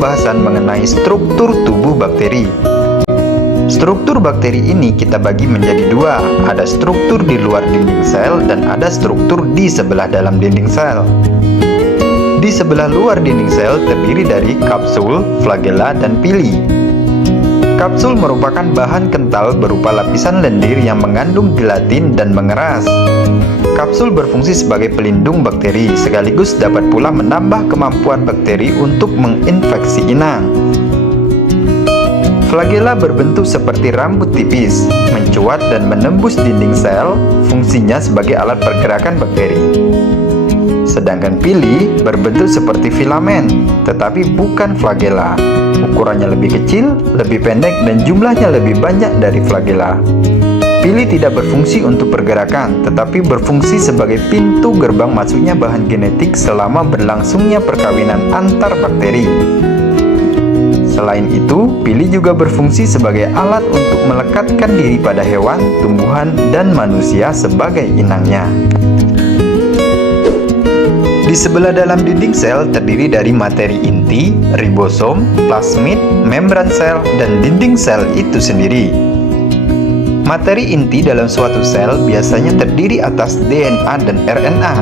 pembahasan mengenai struktur tubuh bakteri. Struktur bakteri ini kita bagi menjadi dua, ada struktur di luar dinding sel dan ada struktur di sebelah dalam dinding sel. Di sebelah luar dinding sel terdiri dari kapsul, flagella, dan pili. Kapsul merupakan bahan kental berupa lapisan lendir yang mengandung gelatin dan mengeras. Kapsul berfungsi sebagai pelindung bakteri, sekaligus dapat pula menambah kemampuan bakteri untuk menginfeksi inang. Flagella berbentuk seperti rambut tipis, mencuat dan menembus dinding sel, fungsinya sebagai alat pergerakan bakteri. Sedangkan pili berbentuk seperti filamen, tetapi bukan flagella. Ukurannya lebih kecil, lebih pendek, dan jumlahnya lebih banyak dari flagella. Pili tidak berfungsi untuk pergerakan, tetapi berfungsi sebagai pintu gerbang masuknya bahan genetik selama berlangsungnya perkawinan antar bakteri. Selain itu, pili juga berfungsi sebagai alat untuk melekatkan diri pada hewan, tumbuhan, dan manusia sebagai inangnya. Di sebelah dalam dinding sel terdiri dari materi inti, ribosom, plasmid, membran sel, dan dinding sel itu sendiri. Materi inti dalam suatu sel biasanya terdiri atas DNA dan RNA.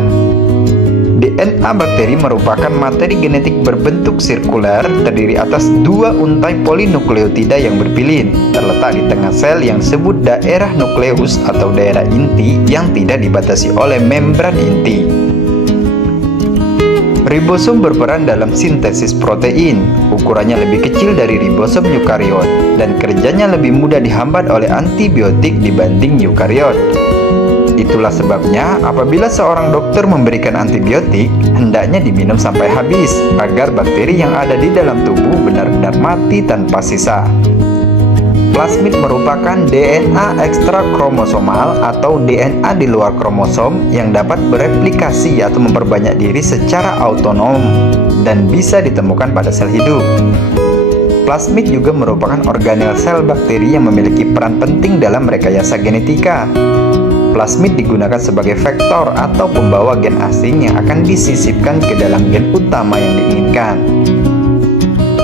DNA bakteri merupakan materi genetik berbentuk sirkuler terdiri atas dua untai polinukleotida yang berpilin, terletak di tengah sel yang disebut daerah nukleus atau daerah inti yang tidak dibatasi oleh membran inti. Ribosom berperan dalam sintesis protein, ukurannya lebih kecil dari ribosom eukariot, dan kerjanya lebih mudah dihambat oleh antibiotik dibanding eukariot. Itulah sebabnya apabila seorang dokter memberikan antibiotik, hendaknya diminum sampai habis, agar bakteri yang ada di dalam tubuh benar-benar mati tanpa sisa. Plasmid merupakan DNA ekstra kromosomal atau DNA di luar kromosom yang dapat bereplikasi atau memperbanyak diri secara autonom dan bisa ditemukan pada sel hidup. Plasmid juga merupakan organel sel bakteri yang memiliki peran penting dalam rekayasa genetika. Plasmid digunakan sebagai vektor atau pembawa gen asing yang akan disisipkan ke dalam gen utama yang diinginkan.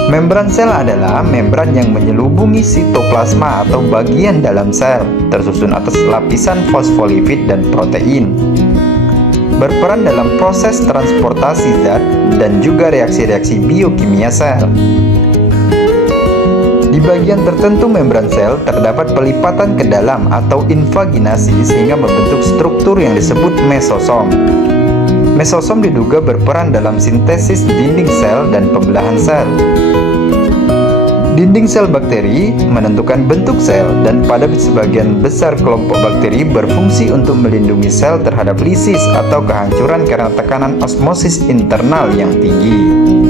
Membran sel adalah membran yang menyelubungi sitoplasma atau bagian dalam sel, tersusun atas lapisan fosfolipid dan protein. Berperan dalam proses transportasi zat dan juga reaksi-reaksi biokimia sel. Di bagian tertentu membran sel terdapat pelipatan ke dalam atau invaginasi sehingga membentuk struktur yang disebut mesosom. Mesosom diduga berperan dalam sintesis dinding sel dan pembelahan sel. Dinding sel bakteri menentukan bentuk sel dan pada sebagian besar kelompok bakteri berfungsi untuk melindungi sel terhadap lisis atau kehancuran karena tekanan osmosis internal yang tinggi.